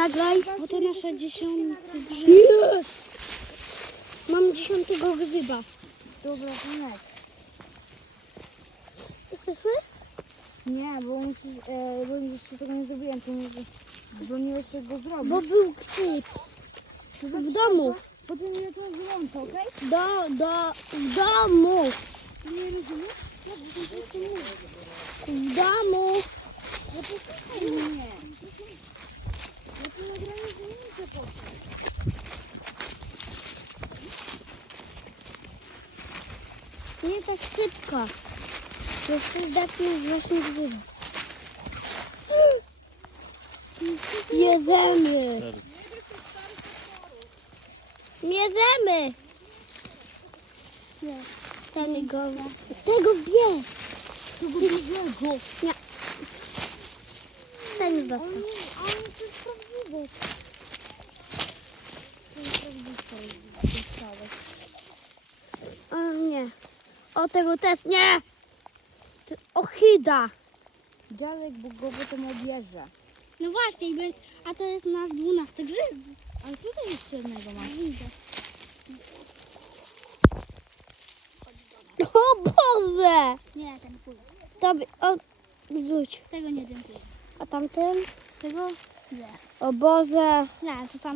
Nagraj. Bo to nasza dziesiąty grzyb. Jest! Mam dziesiątego grzyba. Dobra, to nie. Jesteś zły? Nie, bo musisz, e, bo jeszcze tego nie zrobiłem, to może, bo nie jeszcze go zrobić. Bo był grzyb. W domu. Potem ja to wyłączę, okej? Do, do, w domu. Nie rozumiesz? W domu. No posłuchaj mnie. Ja to nagranie zmienię potem. Nie tak szybko. Jeszcze zacznę właśnie grzyba. Jedzemy. Jedzemy. Ten go, tego bierz. Tego dużego. Nie. Ten dostał. Ale to jest prawdziwe. To jest prawdziwe. O nie. O tego też nie. To Ochyda. Dziadek Bogowy to mu bierze. No właśnie, a to jest nasz dwunasty grzyb. Ale tutaj jeszcze jednego masz. O Boże! Nie, ten twój. Tobie, o, rzuć. Tego nie dziękuję. A tamten? Tego? Nie. O Boże. Nie, to sam.